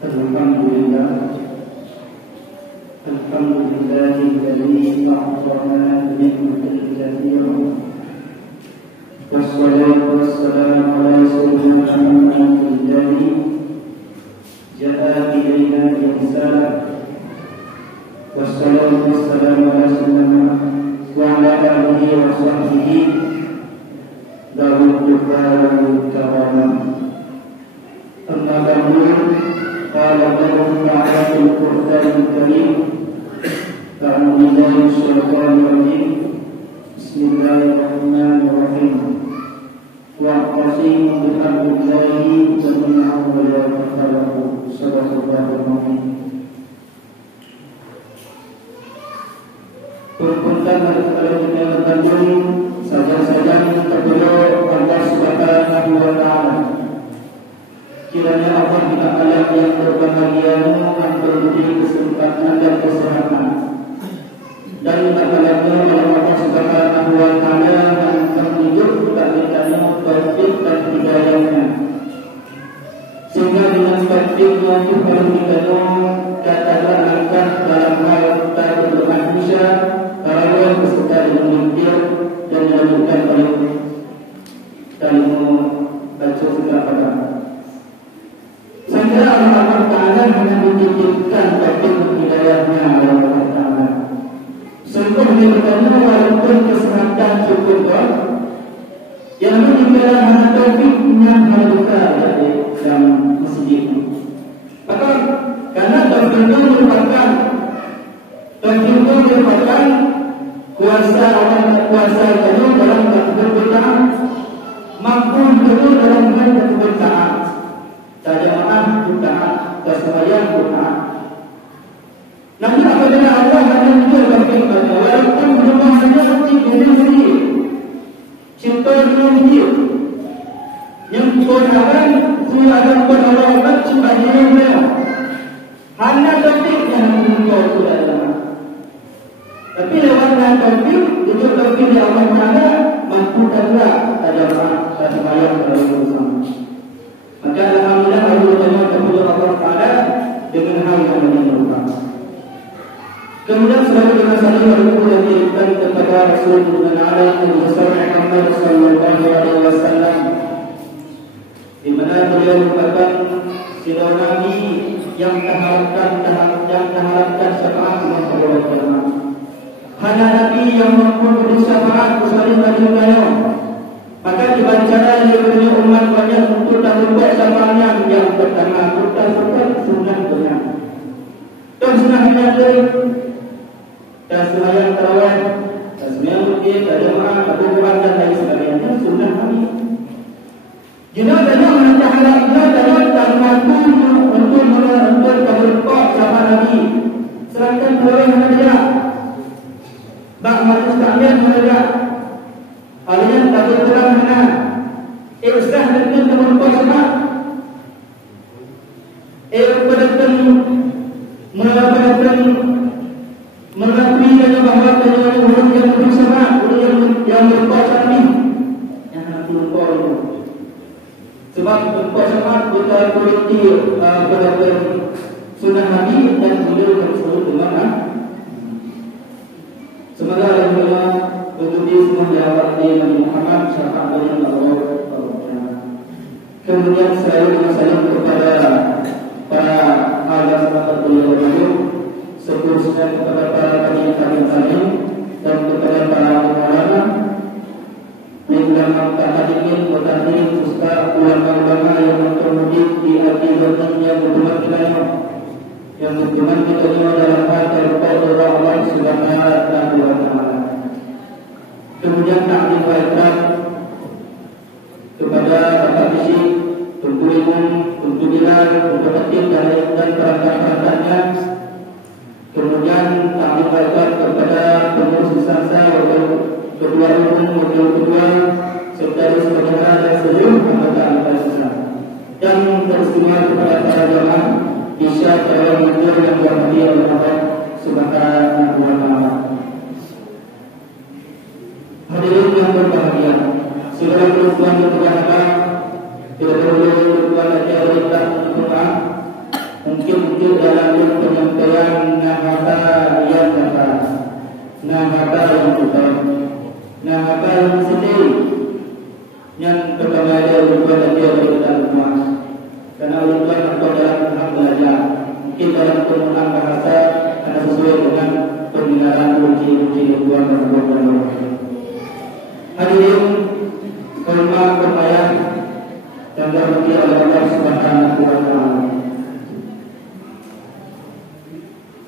Alhamdulillahilladzi a'tana ni'matan katsirah. Wassalatu wassalamu ala sayyidina Muhammadin ja'a ilaina bi-risalah. Wassalatu wassalamu ala sayyidina wa ala alihi wa sahbihi dawud wal karamah. Amma ba'du, qala Allahu ta'ala fil Qur'anil Karim. A'udzu billahi minasyaitonir rajim. Bismillahirrahmanirrahim. Wa'tasimu bihablillahi jami'an wa la tafarraqu. Shadaqallahul azim. Perkuntan kalau kita bertanding saja-saja terjolok Allah Subhanahu wa ta'ala. Kiranya Allah Ta'ala yang berbahagia memberi kesempatan dan kesehatan, dan tak-kalanya Allah Subhanahu wa ta'ala akan hidup tak ditanya taufik dan hidayahnya, sehingga dengan taufik-Nya Tuhan kita katakan angkat dalam hal kita bermanusia karena beserta dengan mikir dan dilanjutkan oleh kalimu baca segala pada. Sehingga Allah Ta'ala dengan dititipkan taufik hidayahnya Allah Ta'ala. Sungguh dikatakan walaupun kesehatan cukup yang meninggalkan taufiknya mereka dalam masjid. Maka karena taufik itu merupakan kuasa orang kuasa itu dalam kebenaran, mampu itu dalam kebenaran. Tajamaah bukaan, kesembahyang bukaan. Namun apabila Allah hanya menjadikan kita, walaupun rumah hanya seperti diri sendiri, cinta dengan dia, yang kebenaran sudah ada kepada Allah cuma dirinya, hanya topik yang menunggu sudah ada. Tapi lewat topik itu topik yang Allah Taala mampu tegak tajamaah kesembahyang bersama. Maka alhamdulillah kepada Allah Taala dengan hal yang menyenangkan. Kemudian sebagai masalah yang diberikan kepada Rasulullah Muhammad sallallahu alaihi wasallam, di mana beliau merupakan seorang nabi yang terharapkan syafaat Allah Taala. Hanya nabi yang mampu memberi syafaat kepada manusia. Maka dibacakan oleh umat banyak untuk berbuat syafaatnya yang pertama bertafsir sunnah benar. Dan sunnahnya dan sembahyang tarawih, dan sembahyang witir, jamaah, berdoa dan lain sebagainya sunnah kami. Jika banyak menentangnya dan mampu untuk berbuat syafaat Nabi, serahkan tarawih saja. Bak manusia saja. Kalian tak berterang mana? Ustaz dengan teman kuasa. Berdatang mengakui dan bahawa dengan orang yang bersama, orang yang berkuasa ini, yang berkuasa itu. Sebab berkuasa kita berarti berdatang sunnah Nabi dan beliau bersama dengan. Semoga Allah berjudi semua jawab di Nabi Muhammad syafaat dari Allah. Kemudian saya kepada para ahli sahabat beliau, seterusnya kepada para kajian dan kepada para ulama yang dalam hadirin bertanding ustaz ulama-ulama yang terwujud di hati yang berhubungan dengan yang berhubungan kita dalam hati kepada Allah Subhanahu wa ta'ala. Kemudian takdim baiklah kepada Bapak Bisik, Tunku Imun, Tunku Bilal, Tunku Hatim dan perangkat-perangkatnya. Kemudian takdim baiklah kepada pengurus besar kedua umum, wakil kedua, serta sebagian dan seluruh anggota anggota dan terima kepada para jemaah Isya dalam yang berhati Allah Subhanahu wa ta'ala. Hadirin yang berbahagia, saudara perempuan yang berbahagia, tidak perlu Nakabal yang utama, nakabal yang sedih. Yang pertama dia berbuat dia berbuat emas. Karena berbuat apa dalam hak belajar. Mungkin dalam penggunaan bahasa karena sesuai dengan pendengaran kunci-kunci berbuat dan berbuat. Hadirin hormat berbayar dan dirahmati oleh Allah Subhanahu wa taala.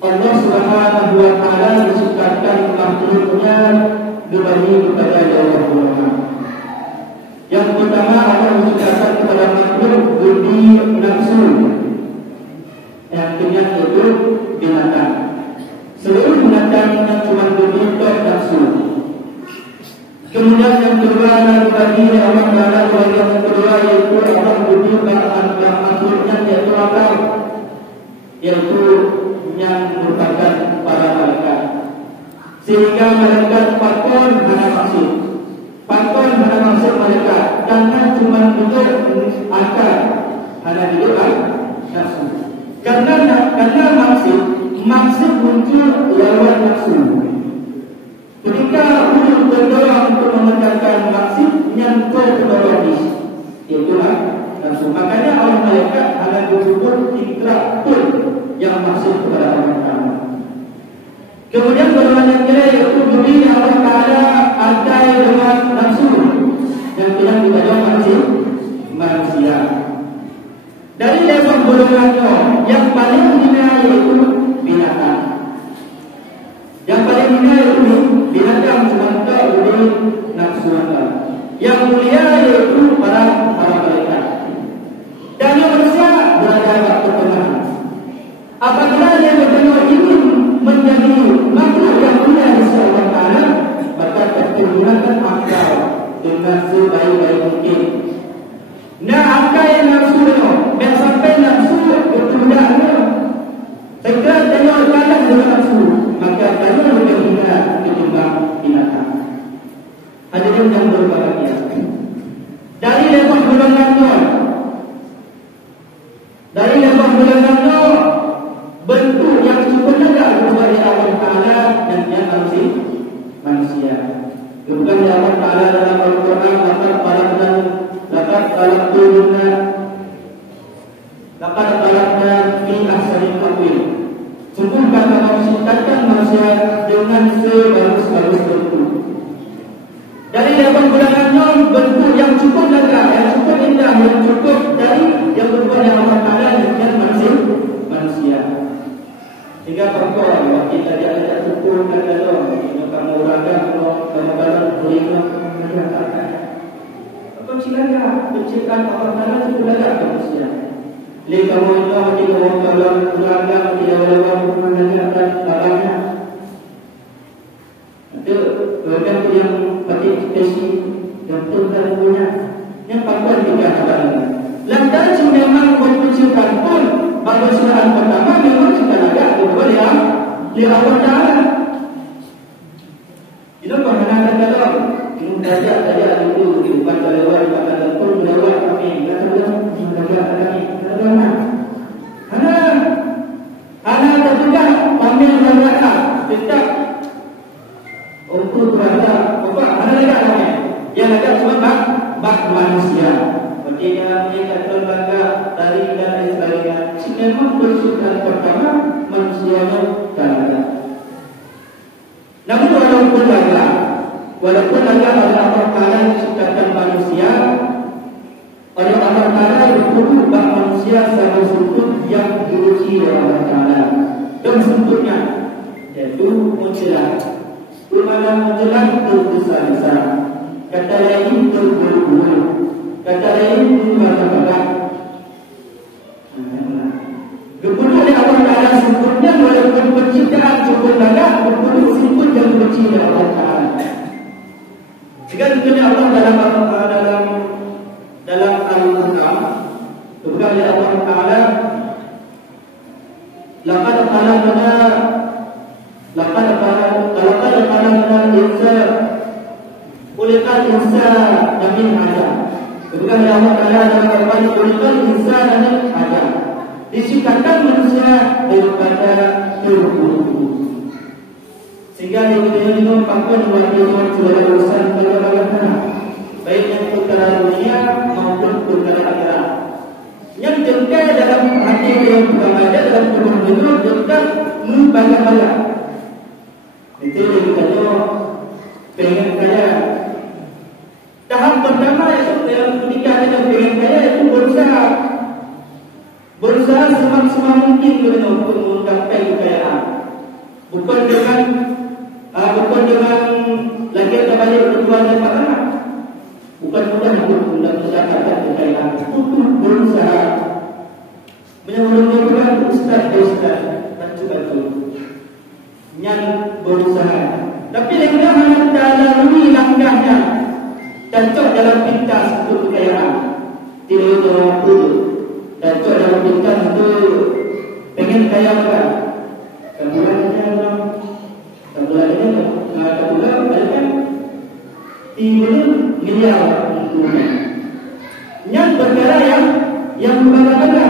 Allah Subhanahu wa taala menciptakan makhluknya berbagi kepada Allah. Yang pertama Allah menciptakan kepada makhluk budi nafsu. Yang kedua itu binatang. Seluruh binatang yang cuma budi nafsu. Kemudian yang kedua yang bagi Allah Taala yang kedua yaitu Allah budi makhluknya yaitu akal, yaitu yang merupakan para malaikat. Sehingga malaikat pakon hana maksud, pakon hana maksud malaikat, karena cuma bentuk akal, hana hidup nafsu. Karena maksud muncul lewat nafsu. Ketika ulul terdorong untuk mengerjakan maksud yang terdorong itulah nafsu. Makanya orang malaikat hanya disebut ikrar pun yang maksud kepada Allah Taala. Kemudian golongan yang kira yaitu budi Allah Taala ada dengan nafsu yang tidak kita jawab manusia. Dari level golongannya yang paling hina yaitu binatang. Yang paling hina yaitu binatang semata budi nafsu Allah. Yang mulia yaitu para malaikat. Dan yang manusia berada di pertengahan. Apabila dia benar-benar ingin menjadi makhluk yang mulia di sisi Allah Taala, maka pergunakan akal dengan sebaik-baik mungkin. Nah, akal yang nafsu itu, biar sampai nafsu bertundaknya. Segera tanya kalah dengan nafsu, maka tanya lebih hina ketimbang binatang. Hadirin yang berbahagia. Dari level golongannya, bentuk yang cukup ada kepada Allah Taala dan yang manusia. Bukan Allah Taala dalam Al-Quran laqad khalaqna fi ahsani taqwim. Sungguh kami menciptakan manusia dengan sebagus-bagus bentuk. Dari level golongannya bentuk yang cukup legah, yang cukup indah, yang cukup dari yang berbuat Allah Taala dan manusia. Sehingga perkara kita tidak cukup dan dalam kamu raga kamu terima masyarakat. Kau silakan penciptaan Allah Taala itu legah manusia. Li kamu itu mesti kamu dalam raga tidak dalam masyarakat barangnya. Itu bagian yang pakai spesi dan tuan punya yang pakai juga ada. Lantas memang menciptakan pun pada surah pertama memang kita ada kepada yang di Allah Taala. Itu pernah dalam kita itu dibaca lewat pada pun lewat kami kata kami. Ana juga kami berkata tetap untuk berada apa ada kami yang ada cuma bak manusia. Ketika mereka terbaga dari dan sebagainya, memang bersukan pertama manusia dan ada. Namun walaupun ada oleh Allah Taala menciptakan manusia, oleh Allah Taala berhubung bahwa manusia sama semput yang diuji oleh Allah Taala dan semputnya yaitu menjelang, dimana menjelang terbesar-besar, kata lain terburu-buru. Kata lain berbagai-bagai. Kemudian oleh Allah Taala sempurna walaupun penciptaan cukup banyak, kemudian sempurna yang kecil oleh Allah Taala. Jika kemudian Allah dalam Al-Quran, juga oleh Allah Taala, laqad khalaqna al-insana khuliqal insana min 'alaq. Bukan Allah Taala dalam Al-Quran kulikan insan dan ada diciptakan manusia daripada terburu-buru. Sehingga di dunia ini pakun wajib segala urusan bagaimana, baik yang perkara dunia maupun perkara akhirat. Yang dekat dalam hati yang berada dalam tubuh itu dekat bagaimana. Itu yang kita pengen kaya. Tahap pertama itu dalam ketika kita pengen kaya itu berusaha semaksimal mungkin untuk menggapai kekayaan. Bukan dengan lagi kita balik berjuang dan pasangan. Bukan mudah untuk mendapatkan kekayaan. Untuk berusaha menyembunyikan ustaz bantu yang berusaha. Tapi yang hanya dalam langkahnya cocok dalam pintas untuk kekayaan. Tidak itu mampu cocok dalam pintas untuk pengen kaya kan? Kemudian kan timbul miliar yang perkara yang berbeda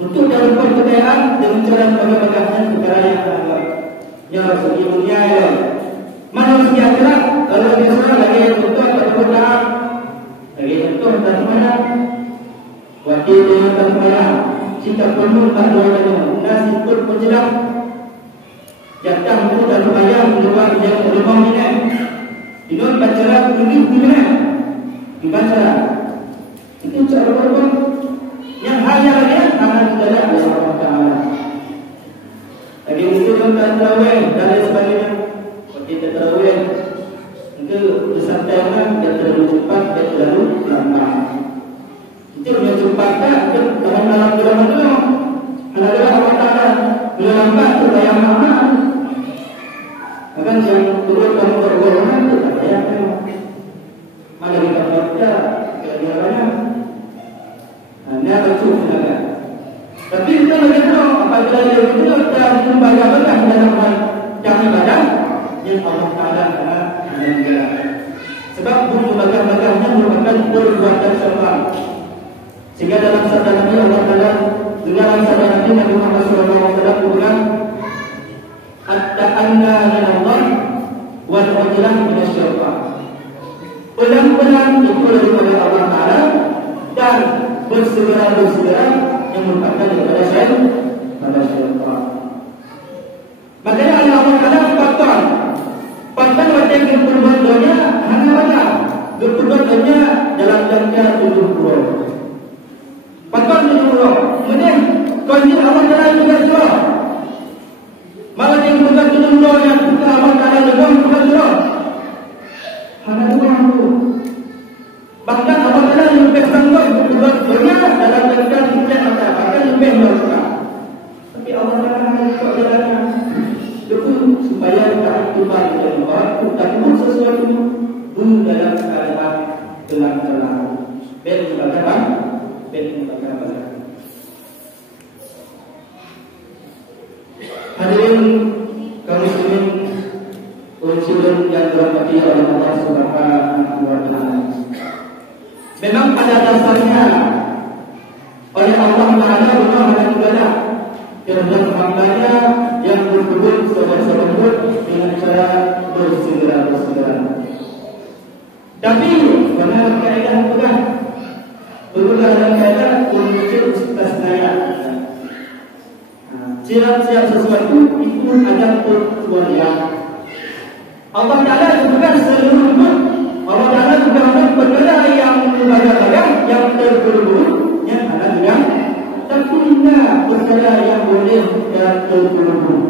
untuk dapat kekayaan dengan cara bagaimana perkara yang segi dunia ya. Mana segi akhirat kalau biasa lagi untuk berdoa lagi untuk bagaimana wakil dengan bagaimana jika perlu bagaimana nasi pun penjelas jatah itu dan bayang luar yang rumah ini ini baca ini dibaca itu cara berbuat yang hanya lagi akan tidak ada Allah Taala. Lagi itu tentang tarawih dan sebagainya. Kita tarawih itu bersantaikan dan terlalu cepat dan terlalu lambat. Itu yang cepat kan dalam bulan itu adalah Allah Taala. Bila lambat itu yang lambat. Akan yang turun kamu bergolongan itu ada yang mana kita baca kira-kiranya hanya betul saja. Tapi kita lihat apabila dia itu kita membaca-baca dalam jangan ibadah yang Allah Taala mengajarkan. Sebab membaca-bacanya merupakan perbuatan syaitan. Sehingga dalam sabda Nabi Allah Taala dalam sabda Nabi Muhammad SAW bilang at-ta'anna min Allah wal ujlah min syaitan. Pelan-pelan itu daripada Allah Taala dan bersegera yang merupakan daripada syaitan. Makanya Allah Taala patah wajah yang berbuat dunia hanya wajah berbuat dunia dalam jangka 70. Patah 70. Kemudian kondisi Allah Taala juga surah. Malah yang berbuat 70 yang kita Allah Taala juga surah. Hanya itu. Bahkan Allah Taala lebih sanggup berbuat dunia dalam jangka 3 tahun, bahkan lebih berbuat. Tapi Allah Taala hanya untuk jalannya itu supaya kita kembali ke Allah, kita pun sesuatu pun dalam keadaan tenang. Bagaimana? Hadirin kaum muslimin unsur yang dirahmati oleh Allah Subhanahu wa Ta'ala. Memang pada dasarnya oleh Allah Taala rumah dan ibadah terhadap hambanya yang berkebun sebanyak-banyak dengan cara bersegera. Tapi benar keadaan bukan berubah dalam keadaan muncul istisna. Siap sesuatu itu ada perkecualian. Allah Taala bukan seluruh pun. Allah Taala juga berbeda yang berbagai yang terburu-buru yang ada juga. Tapi tidak perkara yang boleh dan terburu-buru.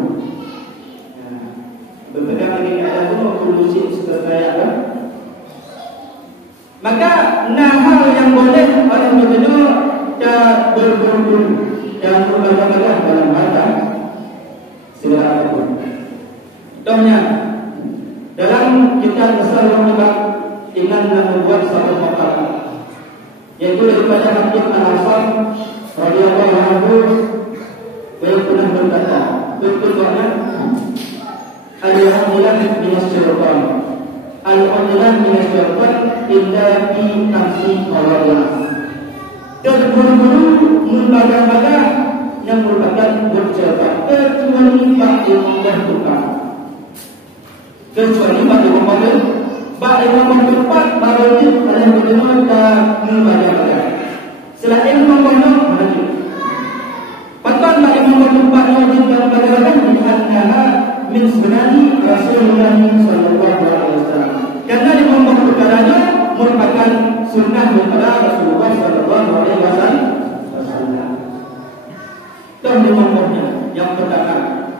Berpegang dengan ada semua kondisi seperti apa. Maka hal yang boleh oleh betul dan berburu-buru dan berbagai dalam bahasa segala apapun. Contohnya dalam kitab Tasawuf dengan membuat satu makalah, yaitu daripada Habib Al-Hasan radhiyallahu anhu, beliau pernah berkata, berkata, Alhamdulillah minasyaitan, Alhamdulillah minasyaitan, illa fi nafsi Allah. Terburu-buru membaga-baga yang merupakan berjabat kecuali bagi Allah tukar. Kecuali bagi Allah bagi Allah tempat baru itu ada yang berdua tak membayar. Selain Allah maju. Patut bagi Allah tempat baru itu dan bagaimana adalah min sunani Rasulullah sallallahu alaihi wasallam. Karena di Allah perkaranya merupakan sunnah daripada Rasulullah sallallahu alaihi wasallam. Dan dimampunya yang pertama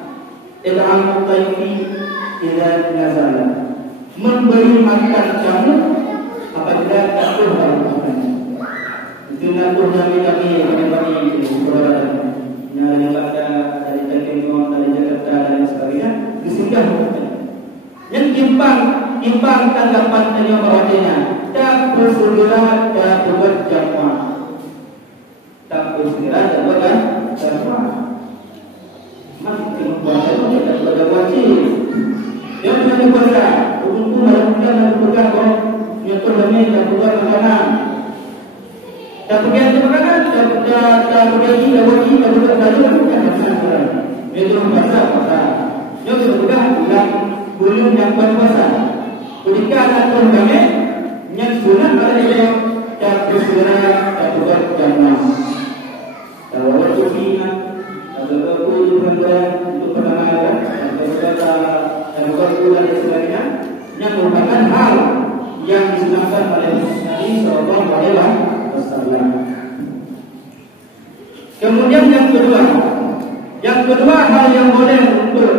ilham tayfi ila nazala, memberi makan kamu apabila takut makan. Itu nakuh kami bagi saudara yang ada dari Jakarta, dari Jakarta dan sebagainya disinggah. Yang timbang tanggapan dari orang tak bersegera tak buat jamaah, tak bersegera tak buat jamaah. Masih puasa itu tidak ada wajib. Yang tidak puasa, untuk melakukan dan bergaul, yang terdamai dan buat makanan. Tak pergi makanan, tak pergi wajib, tak buat gaul, bukan masalah. Itu puasa. Yang sudah belum yang puasa. Ketika anak terdamai, yang sunat ada yang tak bersegera tak buat jamaah. Tawar sunnah atau untuk penanganan dan bukan sebagainya yang merupakan hal yang disunahkan oleh Nabi Sallallahu Alaihi Wasallam. Kemudian yang kedua hal yang boleh untuk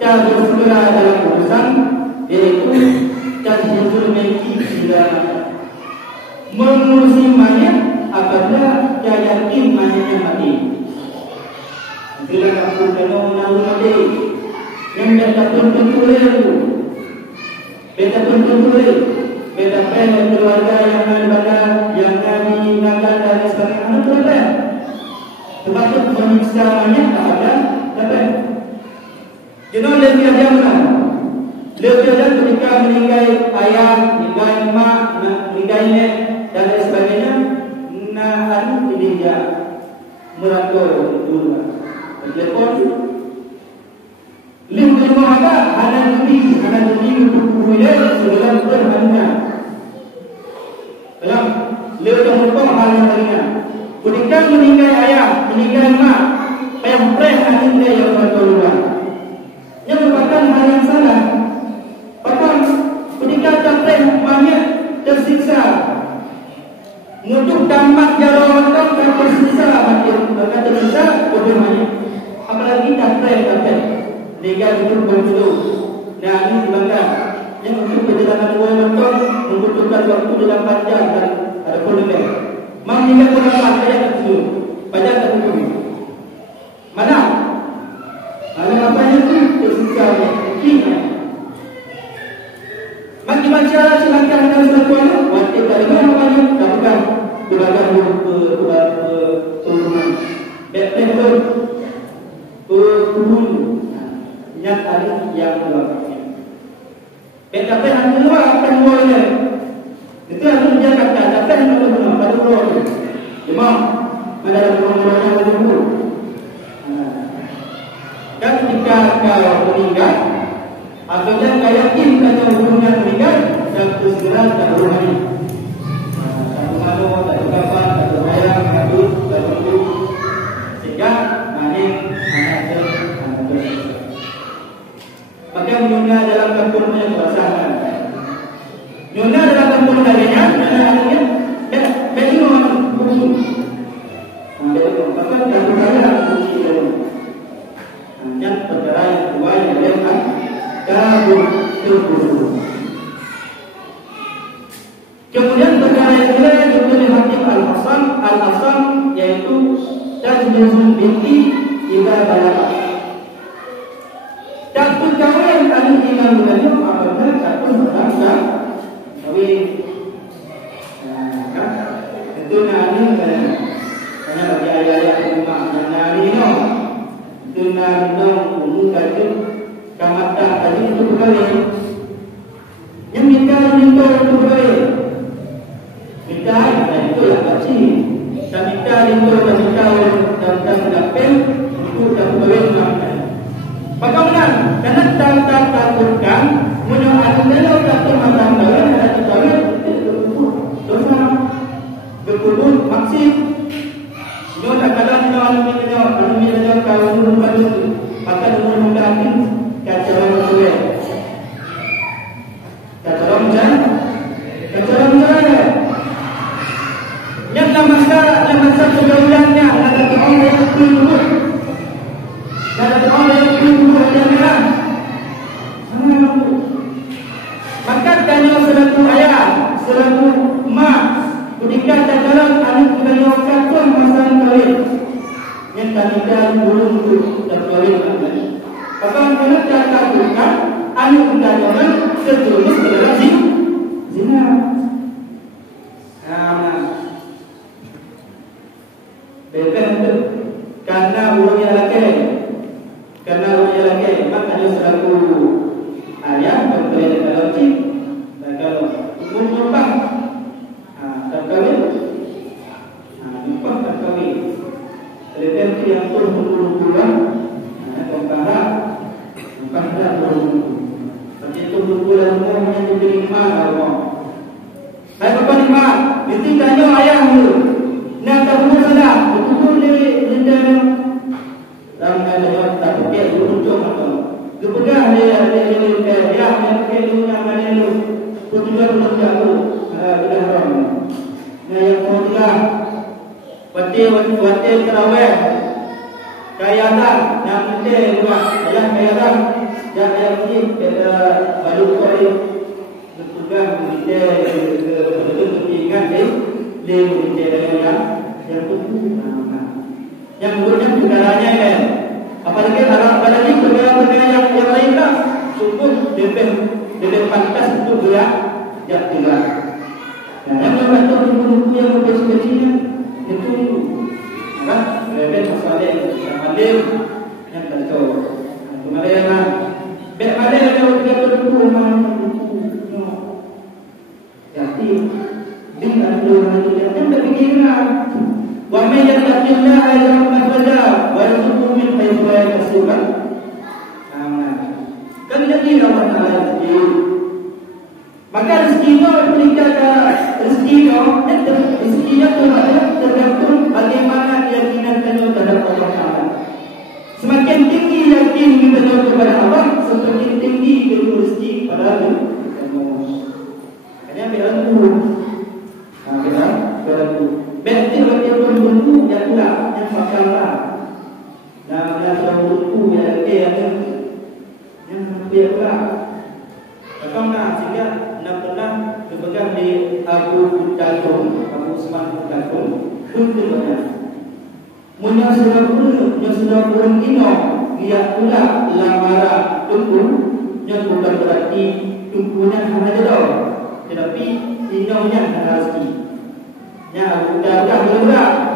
cara bersegera dalam urusan yaitu tajhizul mayyit bila mengurusi mayat apabila dia yakin mayatnya mati. Bila kamu kena mati, yang beta tentu itu, beta pen keluarga yang ada yang kami naga dari sekarang ada termasuk menyiksa mayat ada tapi jenuh lebih ada mana? Lebih ada ketika meninggal ayah, meninggal mak, meninggal nenek dan lain sebagainya. Nah, ini dia merantau dulu. Telepon link rumah ada hanya demi untuk kuliah sebelum berhanya. Dalam lewat muka hanya hanya. Ketika meninggal ayah, meninggal mak, pempreh hanya yang bertolak. Yang merupakan hal yang salah. Bahkan ketika pempreh mayat tersiksa, muncul dampak jarum dan tersiksa mayat. Apalagi pempreh legal itu begitu. Nah ini dibangga. Yang untuk perjalanan 2 motor membutuhkan waktu 8 jam dan ada polemik. Meninggal berapa ayat itu? Banyak tak hukum. Mana? Apa itu? Tersiksa. Bagi masyarakat silakan dan satuan wajib dari mana lakukan berbagai turunan. Betul. Turun yang ada yang melakukannya. Beta yang keluar akan boleh. Itu harus dijaga. Data yang keluar pada keluar. Imam ada keluar yang dulu. Dan ketika kau meninggal, apabila kau yakin kau hubungan meninggal, dan segera tak berhenti. Satu malu, satu kapan, satu ayam, satu ibu, sehingga maka nyonya dalam kampungnya perasaan. Nyonya dalam kampung darinya, bagi orang khusus. Maka kampung saya khusus. Yang perkara yang kedua yang adalah kabur terkhusus. Kemudian perkara yang kedua yaitu Hakim Al-Hasan yaitu tajmizul binti ila balagha. Takut kawin tadi tinggal dengan apabila takut berangkat kawin. Itu nani hanya bagi ayah-ayah rumah nani no. Itu nani no umum kaji kamata tadi itu berkali. Yang minta untuk berkali. Minta itu yang kaji. Tamika itu tamika dan dapil untuk dapil makan. Bagaimana? Karena tak takutkan menyoal nilai satu macam lain ada tujuan dosa berkubur maksud. Nyo tak kadang nyo kalau bukan itu maka umur mungkin kacaran gue. Kacaran saya. Yang masa pergaulannya ada orang yang dulu. Ada orang yang dulu yang merah. Maka tanya selaku ayah, selaku mak, ketika cacaran anak kita kacau masalah kawin. Yang kita belum terkawin lagi. Apakah kita takutkan anak kita jangan terjerumus ke dalam zina? Betul karena urutnya laki, makanya selaku ayah berperan dalam cip, dan kalau umur terkawin, terkawin. Tertentu yang turun-turun, tentara turun. Seperti turun-turun umumnya diterima Allah. Hai bapa lima, mesti tanya ayah dulu. Nak tak boleh salah, betul dia dalam keadaan tak boleh beruntung atau kepegang dia yang kedua mana lu tujuan menjaga bila haram. Nah yang ketiga wati terawih kayatan yang penting buat ayah kayatan yang ini kita baru kali bertugas kita betul-betul ingat dia yang menurutnya negaranya kan. Apalagi perkara yang lain lah cukup DP pantas untuk gerak jalan. Yang membantu buku yang kecil-kecilnya itu kan lebih masalah yang terjauh. Kemudian bagaimana kalau kita berdua jadi dengan doa kita kan berpikiran wa may yattaqillaha yaj'al makhraja wa yarzuqhu min haythu la yahtasib. Kan jadi Allah Taala rezeki. Maka rezeki itu rezekinya tergantung bagaimana keyakinan kita terhadap Allah Taala. Semakin tinggi yakin kita kepada Allah, semakin tinggi rezeki pada Allah. Hanya berlaku. Betul betul bentuk yang pula yang makalah. Nah, yang bentuk yang dia pula. Bagaimana sehingga benar-benar dipegang di Abu Usman Budatum untuk banyak. Munya sudah pun ino dia pula lamaran tunggu yang bukan berarti tunggunya hanya jauh, tetapi inonya rezeki. Ya, sudah bergerak.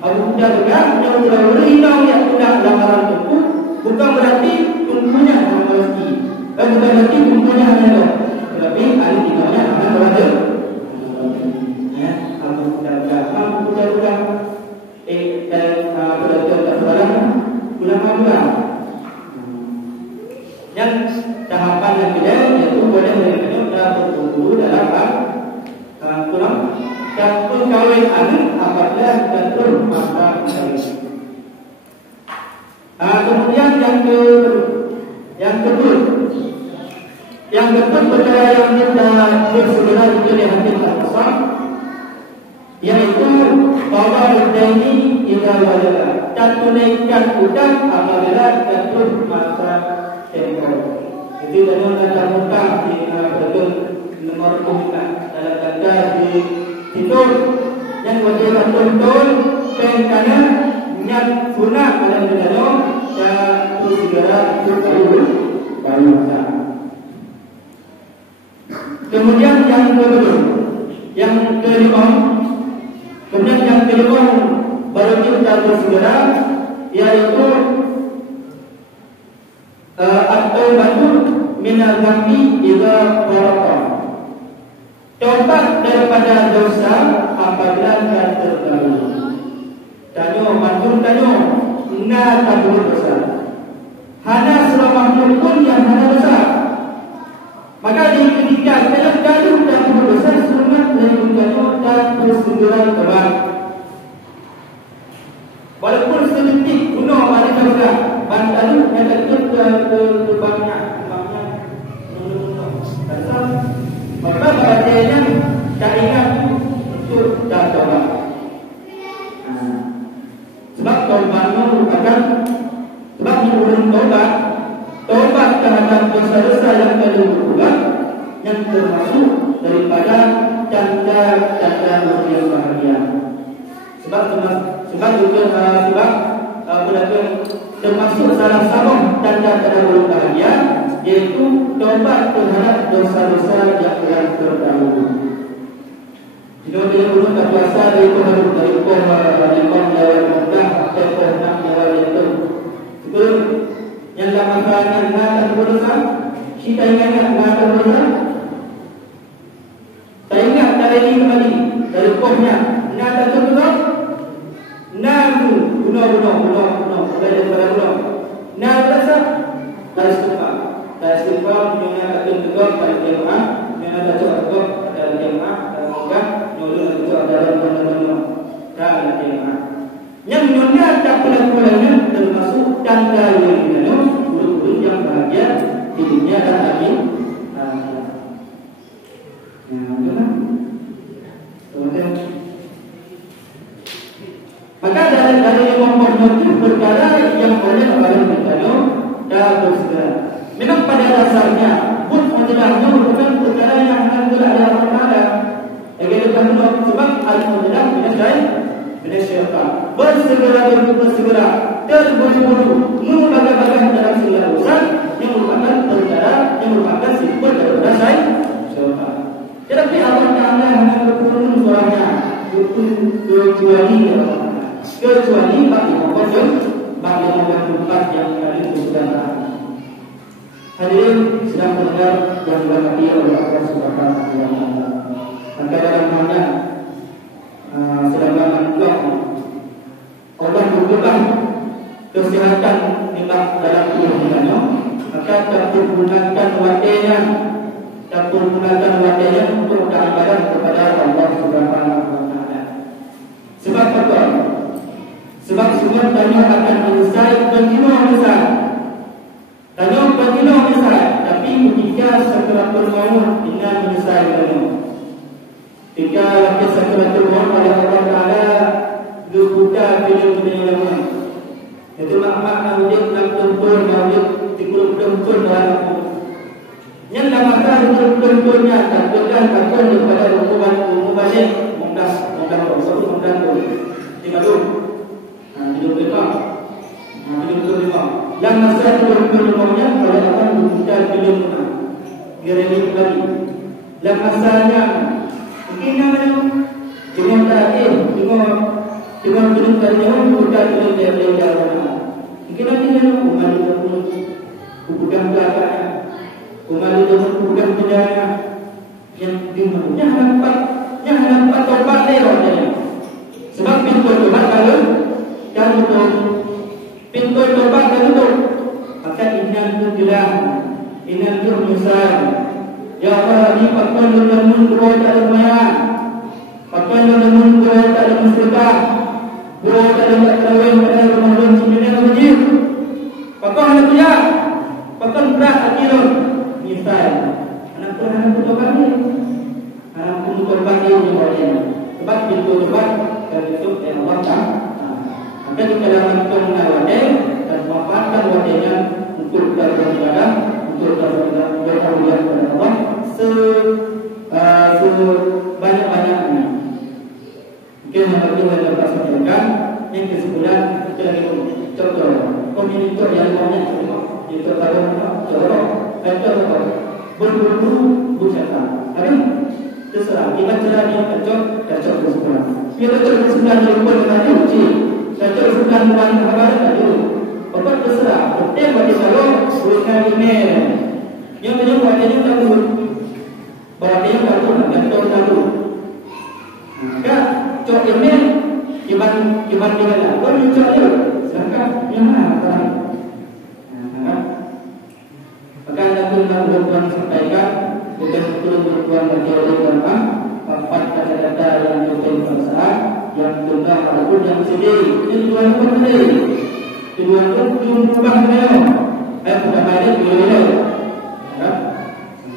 Abu Darda yang berino yang sudah lamaran tunggu bukan berarti tunggunya hanya rezeki. Bukan berarti tunggunya hanya jauh, tetapi ahli inonya hanya berada. Ya, Abu Darda bulan yang tahapan yang beda yaitu boleh mereka berkumpul dalam tulang dan perkawin anak apabila terus masa kawin. Kemudian yang kedua perkara yang kita bersegera juga di hati kita yaitu bahwa ini kita wajib dan tunaikan hutang apabila terus masa tempoh. Itu dalam kata hutang di betul nomor hutang dalam kata di situ yang wajib betul pengkana yang guna dalam dalam dan segera baru masa. Kemudian yang kelima baru kita bersegera yaitu atau batu minal zambi ila qarqa. Tobat daripada dosa apabila telah terlalu. dosa-dosa yang kalian berbuat, yang termasuk daripada tanda-tanda yang bahagia. Sebab termasuk salah satu tanda-tanda yang bahagia, yaitu taubat terhadap dosa-dosa yang telah terdahulu. Jika kita dulu tak puasa dari Tuhan dari Tuhan yang mudah atau nak yang itu, sebelum yang lama kali nak berdosa, kita ingat nak berdosa. Saya ingat dari ini kembali dari Tuhannya nak berdosa, nak bunuh dari berdosa, nak berdosa dari sumpah yang akan tegak pada jemaah, yang ada tegak pada jemaah dan juga nyolong itu adalah benar-benar dan jemaah. Yang nyonya tak pulang-pulangnya termasuk tanda yang dinamakan guru-guru yang bahagia di dunia dan akhirat. Maka dari mempermudah perkara yang banyak orang bertanya dan bersegera. Memang pada dasarnya pun menjelaskan merupakan perkara yang harus ada pada sebab al-mudah bila syaitan bersegera terburu-buru mengubah-ubah dalam segala urusan yang merupakan perkara yang merupakan sifat daripada syaitan. Tetapi Allah Taala hanya berfirman suaranya kecuali bagi orang tempat yang kalian bersaudara. Hadirin sedang mendengar yang dirahmati oleh Allah Subhanahu wa taala. Maka dalam hanya sedang mendengar Allah berkata kesehatan memang dalam tubuhnya, maka tak menggunakan wadahnya untuk beribadah kepada Allah Subhanahu wa taala. Sebab apa? Sebab semua tanya akan selesai Tanya besar, tapi ketika sakaratul maut dengan menyesal tanya. Ketika waktu sakaratul maut pada Allah Taala lupa bila itu makna wujud nak tuntun wujud tuntun dalam yang namanya tuntun-tuntunnya dan takkan kepada hukuman balik mudah hidup yang masa turun-turunnya pada akan memutar film menang gereni kembali yang masanya mungkin namanya cuma terakhir cuma film tanya memutar film dari jalan mungkin nanti kembali bukan belakang kembali bukan penjara yang dimana yang nampak tobat lewatnya sebab pintu tobat kalau pintu tobat kalau maka innan nyusah ya Allah ni pakai lemun berdoa tak ada mayat pakai lemun berdoa tak ada musibah berdoa tak ada terawih pada Ramadan sebenarnya wajib pakai anak dia pakai berat akhirun misal anak tobat ni anak tobat ni sebab pintu tobat dari itu Allah tak maka jika dalam itu mengawadai dan memanfaatkan wadainya untuk beribadah, untuk bertaubat kepada Allah sebanyak-banyaknya. Mungkin yang pertama yang dapat saya sampaikan, yang kesimpulan kita lagi contoh komunitas yang banyak itu contoh berburu bucatan. Tapi terserah kita caranya cocok kesimpulan. Kita cocok kesimpulan yang pun tadi uji. Cocok kesimpulan yang kabar tadi. Bapak terserah, betul bagi saya berikan email. Yang punya wajahnya tahu, berarti yang tahu dan tahu. Maka cok email kiban dengan apa? Kau cok dia, silakan yang mana? Maka anda pun berbuat sampaikan dengan berbuat bagi oleh orang empat kata-kata yang betul perasaan yang tunggal walaupun yang sedih itu Tuhan pun sedih. Kedua itu belum berubah beliau. Sudah balik beliau.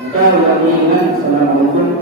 Maka yang ingat Assalamualaikum